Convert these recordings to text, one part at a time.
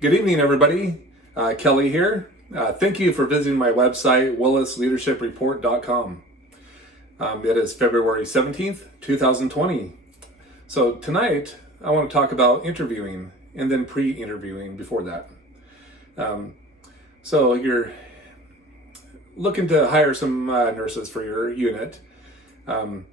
Good evening, everybody. Kelly here. Thank you for visiting my website, willisleadershipreport.com. It is February 17th, 2020. So tonight, I want to talk about interviewing and then pre-interviewing before that. So you're looking to hire some nurses for your unit, and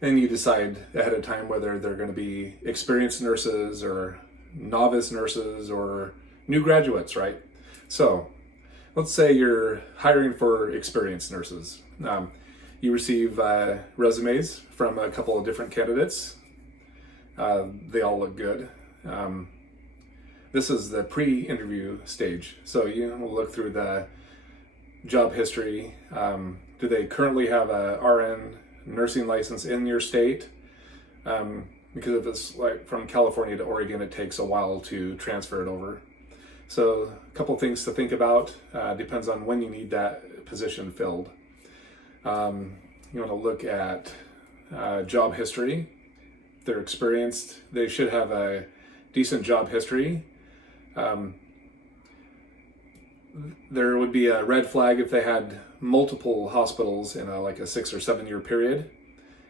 you decide ahead of time whether they're going to be experienced nurses or novice nurses or new graduates, right? So let's say you're hiring for experienced nurses. You receive resumes from a couple of different candidates. They all look good. This is the pre-interview stage. So you will look through the job history. Do they currently have a RN nursing license in your state? Because if it's like from California to Oregon, it takes a while to transfer it over. So a couple things to think about. Depends on when you need that position filled. You want to look at job history. If they're experienced, they should have a decent job history. There would be a red flag if they had multiple hospitals in like a 6 or 7 year period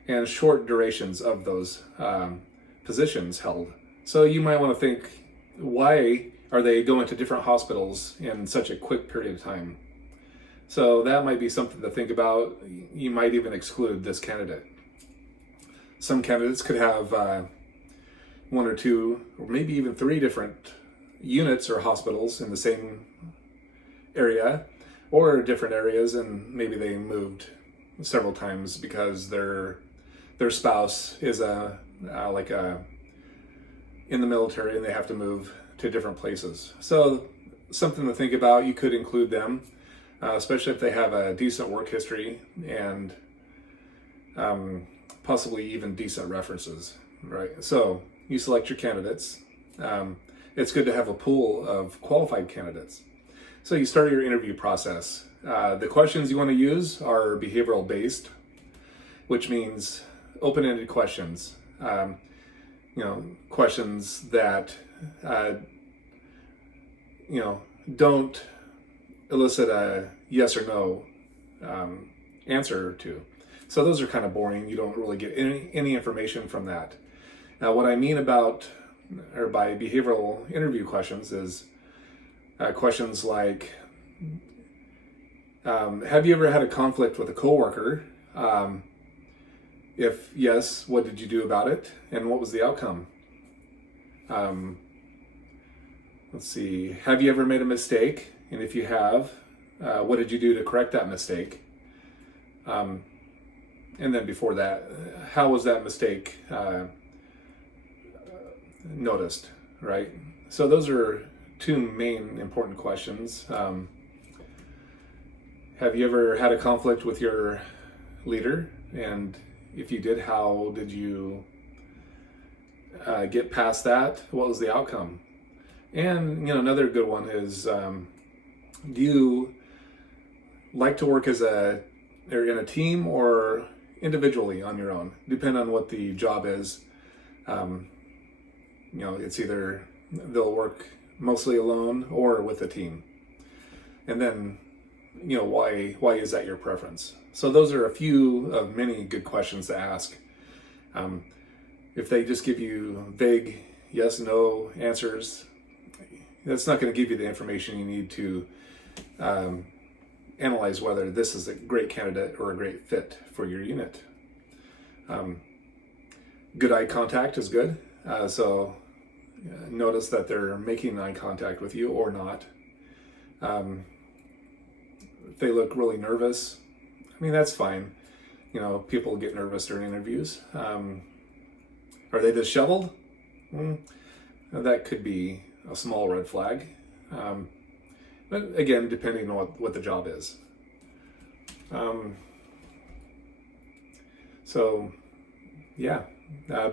and short durations of those positions held. So you might want to think, why are they going to different hospitals in such a quick period of time? So that might be something to think about. You might even exclude this candidate. Some candidates could have 1 or 2 or maybe even 3 different units or hospitals in the same area or different areas, and maybe they moved several times because their spouse is in the military and they have to move to different places. So something to think about. You could include them, especially if they have a decent work history and possibly even decent references, right? So you select your candidates. It's good to have a pool of qualified candidates. So you start your interview process. The questions you want to use are behavioral based, which means open-ended questions. Questions that don't elicit a yes or no answer to. So those are kind of boring. You don't really get any information from that. Now, what I mean by behavioral interview questions is questions like, have you ever had a conflict with a coworker? If yes, what did you do about it? And what was the outcome? Let's see. Have you ever made a mistake? And if you have, what did you do to correct that mistake? And then before that, how was that mistake noticed, right? So those are 2 main important questions. Have you ever had a conflict with your leader? And if you did, how did you get past that? What was the outcome? And another good one is, do you like to work or in a team or individually on your own? Depending on what the job is. It's either they'll work mostly alone or with a team. And then, why is that your preference? So those are a few of many good questions to ask. If they just give you vague yes, no answers, that's not going to give you the information you need to analyze whether this is a great candidate or a great fit for your unit. Good eye contact is good. So notice that they're making eye contact with you or not. If they look really nervous, that's fine. People get nervous during interviews. Are they disheveled? That could be a small red flag. But again, depending on what the job is.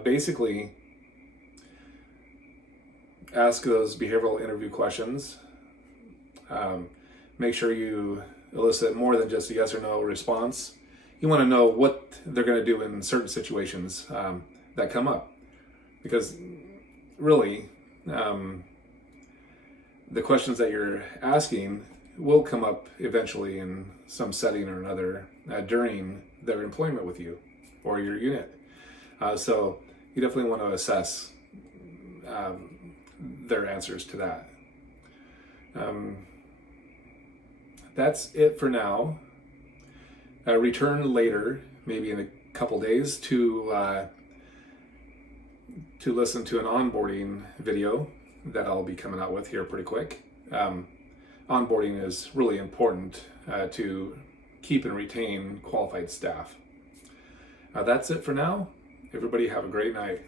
Basically, ask those behavioral interview questions. Make sure you elicit more than just a yes or no response. You want to know what they're going to do in certain situations that come up. Because really, the questions that you're asking will come up eventually in some setting or another during their employment with you or your unit. So you definitely want to assess their answers to that. That's it for now. Return later, maybe in a couple days, to listen to an onboarding video that I'll be coming out with here pretty quick. Onboarding is really important to keep and retain qualified staff. That's it for now. Everybody have a great night.